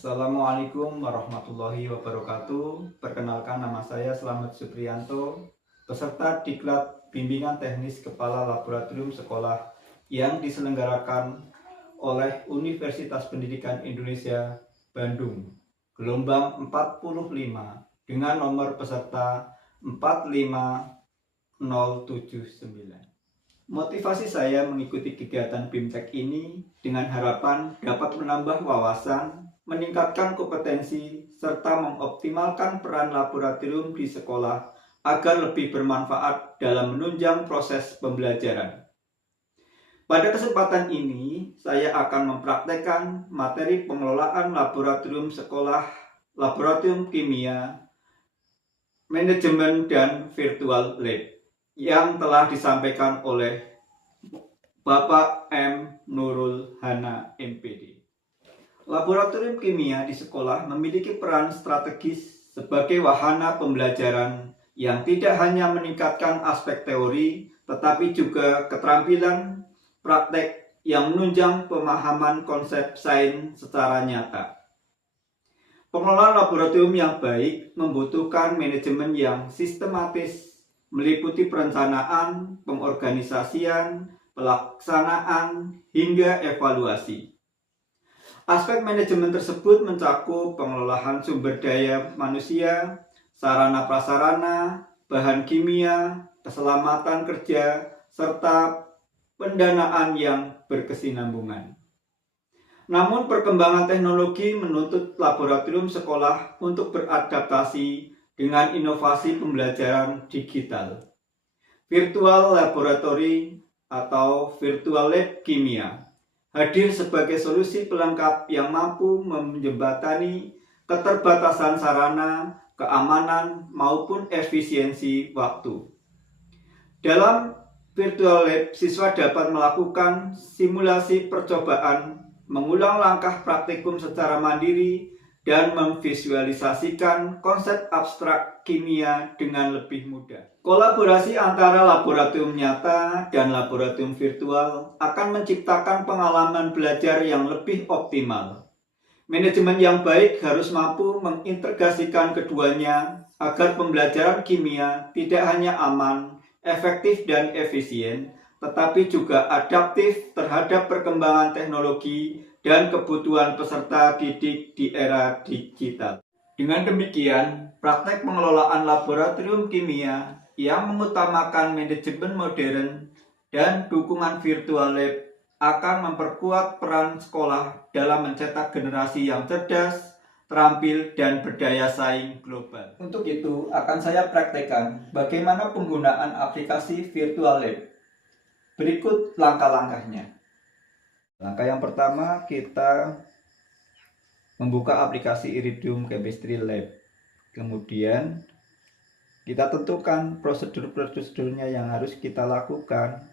Assalamualaikum warahmatullahi wabarakatuh. Perkenalkan, nama saya Slamet Supriyanto, peserta Diklat Bimbingan Teknis Kepala Laboratorium Sekolah yang diselenggarakan oleh Universitas Pendidikan Indonesia Bandung, gelombang 45 dengan nomor peserta 45079. Motivasi saya mengikuti kegiatan BIMTEK ini dengan harapan dapat menambah wawasan, meningkatkan kompetensi, serta mengoptimalkan peran laboratorium di sekolah agar lebih bermanfaat dalam menunjang proses pembelajaran. Pada kesempatan ini, saya akan mempraktekkan materi pengelolaan laboratorium sekolah, laboratorium kimia, manajemen, dan virtual lab yang telah disampaikan oleh Bapak M. Nurul Hana, MPD. Laboratorium kimia di sekolah memiliki peran strategis sebagai wahana pembelajaran yang tidak hanya meningkatkan aspek teori, tetapi juga keterampilan praktek yang menunjang pemahaman konsep sains secara nyata. Pengelolaan laboratorium yang baik membutuhkan manajemen yang sistematis, meliputi perencanaan, pengorganisasian, pelaksanaan, hingga evaluasi. Aspek manajemen tersebut mencakup pengelolaan sumber daya manusia, sarana prasarana, bahan kimia, keselamatan kerja, serta pendanaan yang berkesinambungan. Namun perkembangan teknologi menuntut laboratorium sekolah untuk beradaptasi dengan inovasi pembelajaran digital. Virtual Laboratory atau Virtual Lab Kimia hadir sebagai solusi pelengkap yang mampu menjembatani keterbatasan sarana, keamanan, maupun efisiensi waktu. Dalam Virtual Lab, siswa dapat melakukan simulasi percobaan, mengulang langkah praktikum secara mandiri, dan memvisualisasikan konsep abstrak kimia dengan lebih mudah. Kolaborasi antara laboratorium nyata dan laboratorium virtual akan menciptakan pengalaman belajar yang lebih optimal. Manajemen yang baik harus mampu mengintegrasikan keduanya agar pembelajaran kimia tidak hanya aman, efektif, dan efisien, tetapi juga adaptif terhadap perkembangan teknologi dan kebutuhan peserta didik di era digital. Dengan demikian, praktek pengelolaan laboratorium kimia yang mengutamakan manajemen modern dan dukungan virtual lab akan memperkuat peran sekolah dalam mencetak generasi yang cerdas, terampil, dan berdaya saing global. Untuk itu, akan saya praktekkan bagaimana penggunaan aplikasi virtual lab. Berikut langkah-langkahnya. Langkah yang pertama, kita membuka aplikasi Iridium Chemistry Lab. Kemudian kita tentukan prosedur-prosedurnya yang harus kita lakukan.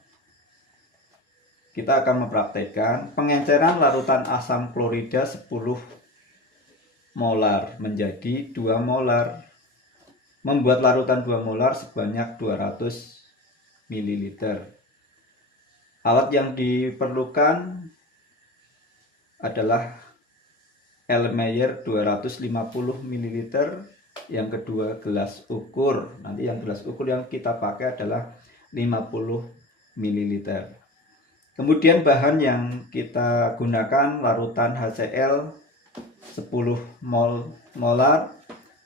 Kita akan mempraktekkan pengenceran larutan asam klorida 10 molar menjadi 2 molar. Membuat larutan 2 molar sebanyak 200 ml. Alat yang diperlukan adalah Erlenmeyer 250 ml. Yang kedua, gelas ukur. Nanti yang gelas ukur yang kita pakai adalah 50 ml. Kemudian bahan yang kita gunakan larutan HCl 10 molar,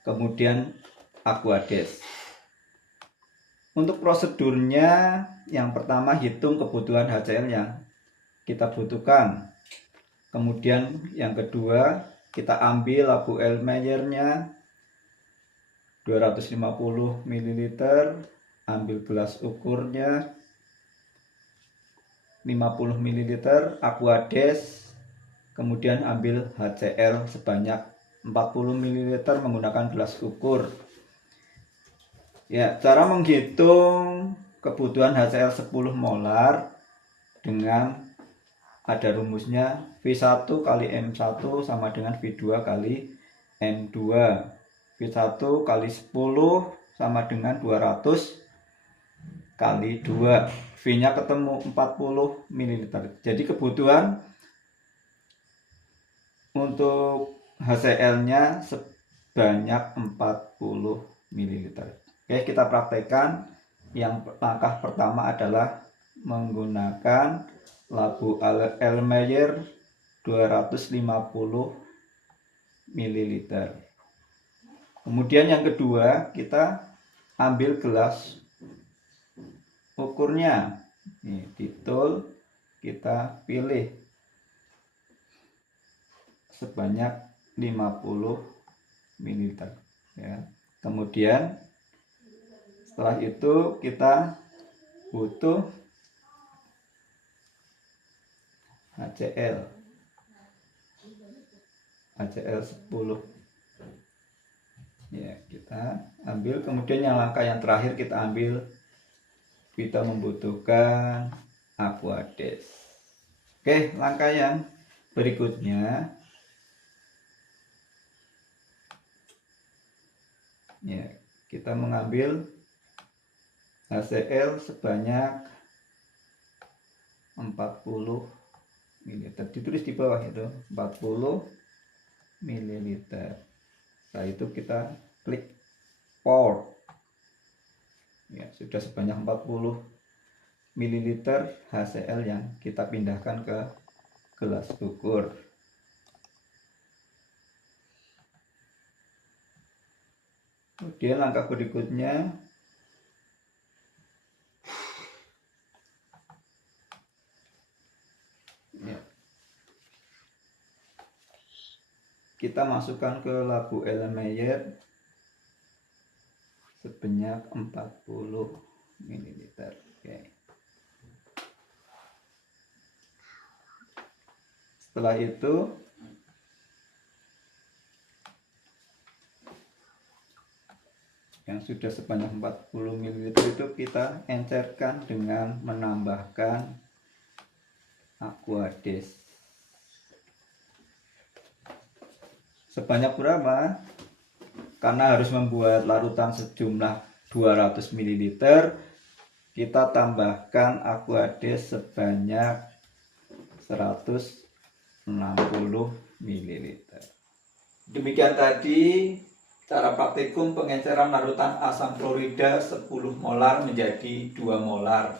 kemudian Aquades. Untuk prosedurnya, yang pertama hitung kebutuhan HCl yang kita butuhkan. Kemudian yang kedua, kita ambil labu Erlenmeyer-nya 250 ml, ambil gelas ukurnya 50 ml, Aquades, kemudian ambil HCl sebanyak 40 ml menggunakan gelas ukur. Ya, cara menghitung kebutuhan HCl 10 molar dengan ada rumusnya V1 kali M1 sama dengan V2 kali M2. V1 kali 10 sama dengan 200 kali 2. V-nya ketemu 40 ml. Jadi kebutuhan untuk HCl-nya sebanyak 40 ml. Oke, kita praktekkan. Yang langkah pertama adalah menggunakan labu Erlenmeyer 250 ml. Kemudian yang kedua, kita ambil gelas ukurnya. Nih, ditool kita pilih sebanyak 50 ml ya. Kemudian setelah itu kita butuh HCl 10 ya, kita ambil. Kemudian yang langkah yang terakhir kita ambil, kita membutuhkan Aquades. Oke, langkah yang berikutnya ya, kita mengambil HCl sebanyak 40 ml. Ditulis di bawah itu 40 ml. Setelah itu kita klik pour. Ya, sudah sebanyak 40 ml HCl yang kita pindahkan ke gelas ukur. Kemudian langkah berikutnya ya, kita masukkan ke labu Erlenmeyer sebanyak 40 ml. Oke. Setelah itu yang sudah sebanyak 40 ml itu kita encerkan dengan menambahkan Aquades. Sebanyak berapa? Karena harus membuat larutan sejumlah 200 ml, kita tambahkan Aquades sebanyak 160 ml. Demikian tadi cara praktikum pengenceran larutan asam klorida 10 molar menjadi 2 molar,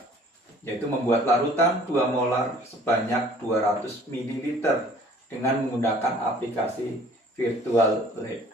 yaitu membuat larutan 2 molar sebanyak 200 ml dengan menggunakan aplikasi Virtual Lab.